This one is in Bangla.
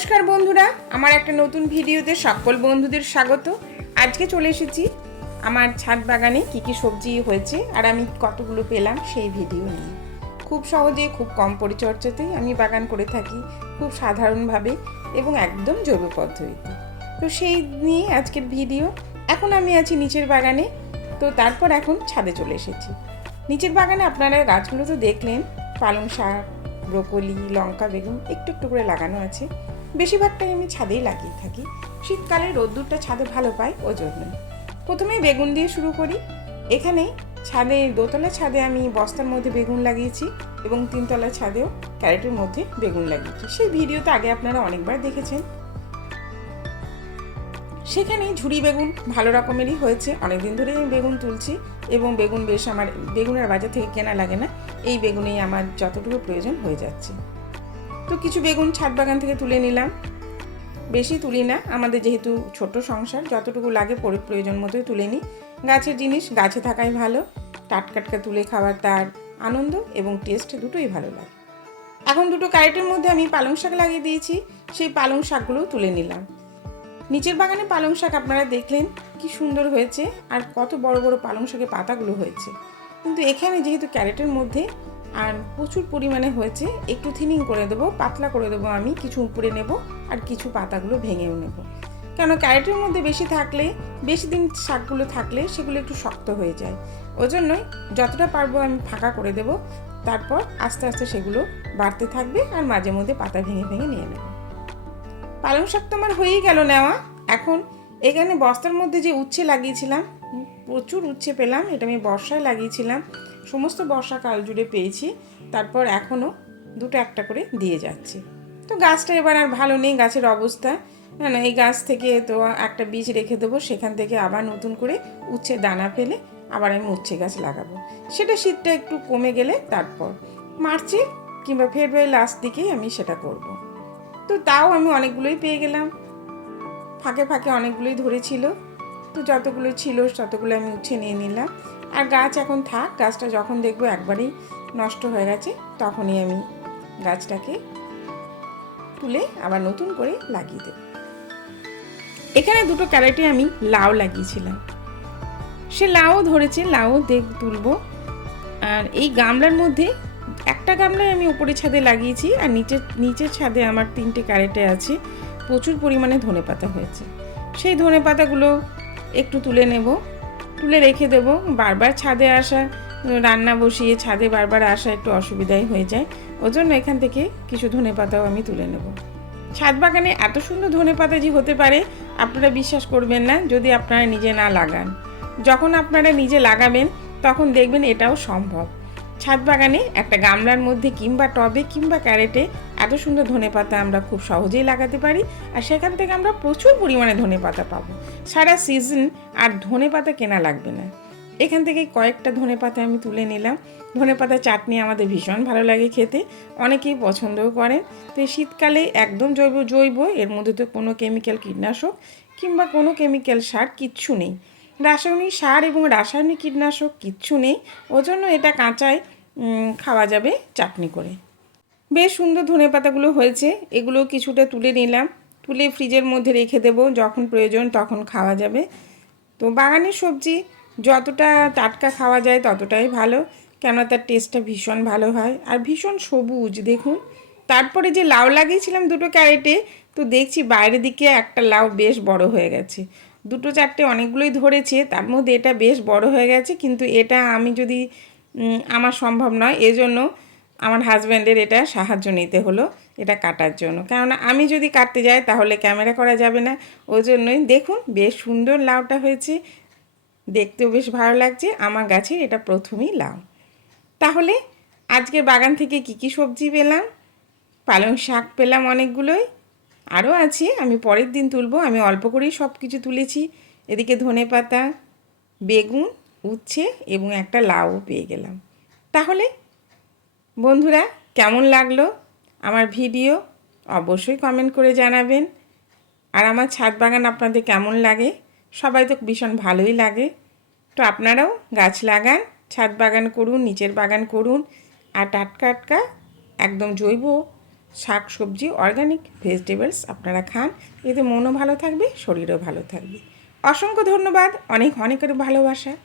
নমস্কার বন্ধুরা, আমার একটা নতুন ভিডিওতে সকল বন্ধুদের স্বাগত। আজকে চলে এসেছি আমার ছাদ বাগানে কী কী সবজি হয়েছে আর আমি কতগুলো পেলাম সেই ভিডিও নিয়ে। খুব সহজে, খুব কম পরিচর্যাতেই আমি বাগান করে থাকি খুব সাধারণভাবে এবং একদম জৈব পদ্ধতিতে। তো সেই নিয়ে আজকের ভিডিও। এখন আমি আছি নিচের বাগানে, তো তারপর এখন ছাদে চলে এসেছি। নিচের বাগানে আপনারা গাছগুলো তো দেখলেন, পালং শাক, ব্রোকলি, লঙ্কা, বেগুন একটু একটু করে লাগানো আছে। বেশিরভাগটাই আমি ছাদেই লাগিয়ে থাকি। শীতকালে রোদ্দুরটা ছাদে ভালো পাই ও জন্য প্রথমে বেগুন দিয়ে শুরু করি। এখানে ছাদে, দোতলা ছাদে আমি বস্তার মধ্যে বেগুন লাগিয়েছি এবং তিনতলা ছাদেও ক্যারেটের মধ্যে বেগুন লাগিয়েছি। সেই ভিডিও তো আগে আপনারা অনেকবার দেখেছেন। সেখানে ঝুড়ি বেগুন ভালো রকমেরই হয়েছে। অনেকদিন ধরেই আমি বেগুন তুলছি এবং বেগুন বেশ আমার, বেগুনের বাজার থেকে কেনা লাগে না। এই বেগুনেই আমার যতটুকু প্রয়োজন হয়ে যাচ্ছে। তো কিছু বেগুন ছাদ বাগান থেকে তুলে নিলাম। বেশি তুলি না, আমাদের যেহেতু ছোট সংসার, যতটুকু লাগে পরি- প্রয়োজন মতোই তুলে নিই। গাছের জিনিস, গাছে থাকাই ভালো, টাটকাটকা তুলে খাওয়ার তার আনন্দ এবং টেস্ট দুটোই ভালো লাগে। এখন দুটো ক্যারেটের মধ্যে আমি পালং শাক লাগিয়ে দিয়েছি, সেই পালং শাকগুলোও তুলে নিলাম। নিচের বাগানে পালং শাক আপনারা দেখলেন কি সুন্দর হয়েছে আর কত বড় বড় পালং শাকের পাতাগুলো হয়েছে। কিন্তু এখানে যেহেতু ক্যারেটের মধ্যে আর প্রচুর পরিমাণে হয়েছে, একটু থিনিং করে দেবো, পাতলা করে দেবো আমি, কিছু উপরে নেব আর কিছু পাতাগুলো ভেঙেও নেব। কেন ক্যারেটের মধ্যে বেশি থাকলে, বেশি দিন শাকগুলো থাকলে সেগুলো একটু শক্ত হয়ে যায়। ওই জন্যই যতটা পারব আমি ফাঁকা করে দেব, তারপর আস্তে আস্তে সেগুলো বাড়তে থাকবে আর মাঝে মধ্যে পাতা ভেঙে ভেঙে নিয়ে নেব। পালং শাক তো আমার হয়েই গেল নেওয়া। এখন এখানে বস্তার মধ্যে যে উচ্ছে লাগিয়েছিলাম প্রচুর উচ্ছে পেলাম, এটা আমি বর্ষায় লাগিয়েছিলাম। সমস্ত বর্ষাকাল জুড়ে পেয়েছি, তারপর এখনও দুটো একটা করে দিয়ে যাচ্ছে। তো গাছটা এবার আর ভালো নেই, গাছের অবস্থা। না না, এই গাছ থেকে তো একটা বীজ রেখে দেবো, সেখান থেকে আবার নতুন করে উচ্ছে দানা ফেলে আবার আমি উচ্ছে গাছ লাগাবো। সেটা শীতটা একটু কমে গেলে তারপর। মার্চে কিংবা ফেব্রুয়ারি লাস্ট দিকেই আমি সেটা করব। তো তাও আমি অনেকগুলোই পেয়ে গেলাম। ফাঁকে ফাঁকে অনেকগুলোই ধরেছিল। তো যতগুলো ছিল ততগুলো আমি উচ্ছে নিয়ে নিলাম। আর গাছ এখন থাক, গাছটা যখন দেখব একবারেই নষ্ট হয়ে গেছে, তখনই আমি গাছটাকে তুলে আবার নতুন করে লাগিয়ে দেব। এখানে দুটো ক্যারেটে আমি লাউ লাগিয়েছিলাম। সে লাউ ধরেছে লাউ দেখ, তুলবো। আর এই গামলার মধ্যে একটা গামলায় আমি উপরে ছাদে লাগিয়েছি, আর নিচের নিচের ছাদে আমার তিনটে ক্যারেটে আছে। প্রচুর পরিমাণে ধনে পাতা হয়েছে। সেই ধনে পাতাগুলো একটু তুলে নেব। তুলে রেখে দেব। বারবার ছাদে আসা, রান্না বসিয়ে ছাদে বারবার আসা একটু অসুবিধাই হয়ে যায়। ওই জন্য এখান থেকে কিছু ধনে পাতাও আমি তুলে নেব। ছাদ বাগানে এত সুন্দর ধনে পাতা যে হতে পারে, আপনারা বিশ্বাস করবেন না, যদি আপনারা নিজে না লাগান। যখন আপনারা নিজে লাগাবেন, তখন দেখবেন এটাও সম্ভব। ছাদ বাগানে একটা গামলার মধ্যে কিংবা টবে কিংবা ক্যারেটে এত সুন্দর ধনেপাতা আমরা খুব সহজেই লাগাতে পারি আর সেখান থেকে আমরা প্রচুর পরিমাণে ধনেপাতা পাবো। সারা সিজন আর ধনেপাতা কেনা লাগবে না। এখান থেকে কয়েকটা ধনেপাতা আমি তুলে নিলাম। ধনেপাতা চাটনি আমাদের ভীষণ ভালো লাগে খেতে, অনেকেই পছন্দও করেন। তো শীতকালে একদম জৈব জৈব, এর মধ্যে তো কোনো কেমিক্যাল কীটনাশক কিংবা কোনো কেমিক্যাল সার কিচ্ছু নেই। রাসায়নিক সার এবং রাসায়নিক কীটনাশক কিচ্ছু নেই। ওজন্য এটা কাঁচায় খাওয়া যাবে চাটনি করে। বেশ সুন্দর ধনে পাতাগুলো হয়েছে। এগুলো কিছুটা তুলে নিলাম। তুলে ফ্রিজের মধ্যে রেখে দেবো। যখন প্রয়োজন তখন খাওয়া যাবে। তো বাগানের সবজি যতটা টাটকা খাওয়া যায় ততটাই ভালো। কেন তার টেস্টটা ভীষণ ভালো হয়। আর ভীষণ সবুজ, দেখুন। তারপরে যে লাউ লাগিয়েছিলাম দুটো ক্যারেটে, তো দেখছি বাইরের দিকে একটা লাউ বেশ বড় হয়ে গেছে। দুটো চারটে অনেকগুলোই ধরেছে, তার মধ্যে এটা বেশ বড় হয়ে গেছে, কিন্তু এটা আমি যদি আমার সম্ভব নয়, এজন্য আমার হাজব্যান্ডের এটা সাহায্য নিতে হলো, এটা কাটার জন্য। কেননা আমি যদি কাটতে যাই, তাহলে ক্যামেরা করা যাবে না। ওই জন্যই দেখুন, বেশ সুন্দর লাউটা হয়েছে, দেখতেও বেশ ভালো লাগছে, আমার গাছের এটা প্রথমেই লাউ। তাহলে আজকের বাগান থেকে কি কি সবজি পেলাম? পালং শাক পেলাম অনেকগুলোই আরও আছে, আমি পরের দিন তুলবো। আমি অল্প করেই সব কিছু তুলেছি। এদিকে ধনে পাতা, বেগুন, উচ্ছে এবং একটা লাউ পেয়ে গেলাম। তাহলে, বন্ধুরা, কেমন লাগল আমার ভিডিও? অবশ্যই কমেন্ট করে জানাবেন। আর আমার ছাদ বাগান আপনাদের কেমন লাগে? সবাই তো ভীষণ ভালোই লাগে। তো আপনারাও গাছ লাগান, ছাদ বাগান করুন, নিচের বাগান করুন, আর টাটকা টাটকা একদম জৈব শাক সবজি অর্গানিক ভেজিটেবলস আপনারা খান। এতে মনও ভালো থাকবে, শরীরও ভালো থাকবে। অসংখ্য ধন্যবাদ। অনেক অনেকের ভালোবাসা।